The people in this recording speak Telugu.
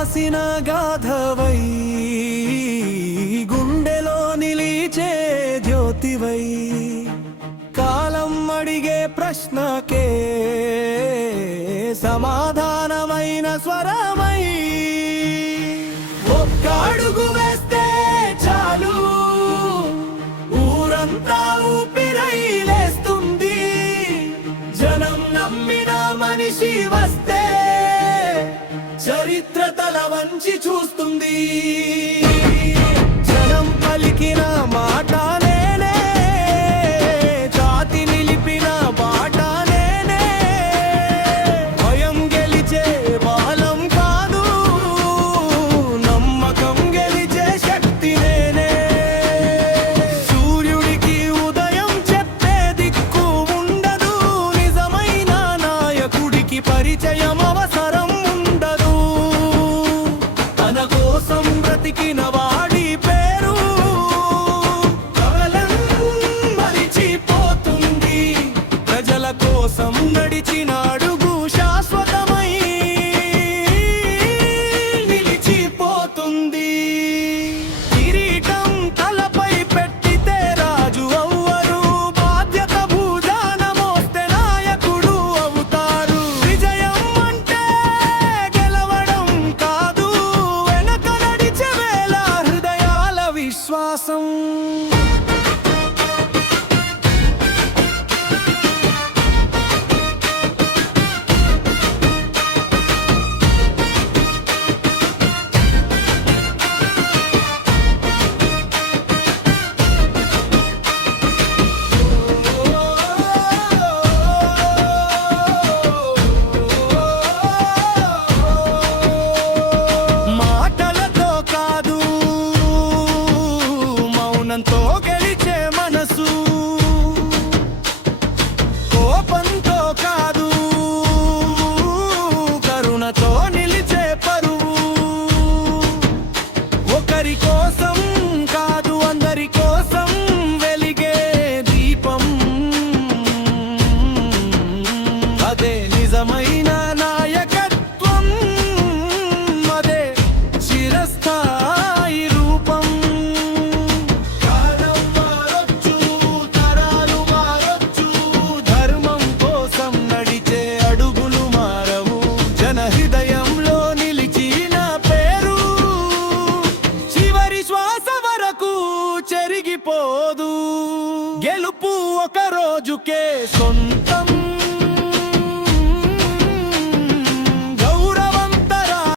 రాసిన గాథవై గుండెలో నిలిచే జ్యోతివై కాలం అడిగే ప్రశ్నకే సమాధానమైన స్వరమై ఒక్క అడుగు వేస్తే చాలు ఊరంతా ఊపిరై లేస్తుంది జనం నమ్మిన మనిషి వస్తే చరిత్ర తల వంచి చూస్తుంది జనం పలికిన మాట నేనే జాతి నిలిపిన బాట నేనే భయం గెలిచే బాలం కాదు నమ్మకం గెలిచే శక్తి నేనే సూర్యుడికి ఉదయం చెప్పే దిక్కు ఉండదు నిజమైన నాయకుడికి పరిచయం అవసరం బ్రతికిన వాడి పేరు కాలం మరిచిపోతుంది ప్రజల కోసం నడిచిన అడుగు శాశ్వతమై నిలిచిపోతుంది కిరీటం తలపై పెట్టితే రాజు అవ్వరు బాధ్యత భుజాన మోస్తే నాయకుడు అవుతారు విజయం అంటే గెలవడం కాదు విశ్వాసం తో గెలిచే మనసు కోపంతో కాదు కరుణతో నిలిచే పరువు ఒకరి కోసం కాదు అందరి కోసం వెలిగే దీపం అదే నిజమైన నాయకత్వం అదే చిరస్థాయి రూపం హృదయంలో నిలిచిన పేరు చివరి శ్వాస వరకు చెరిగిపోదు గెలుపు ఒక రోజుకే సొంతం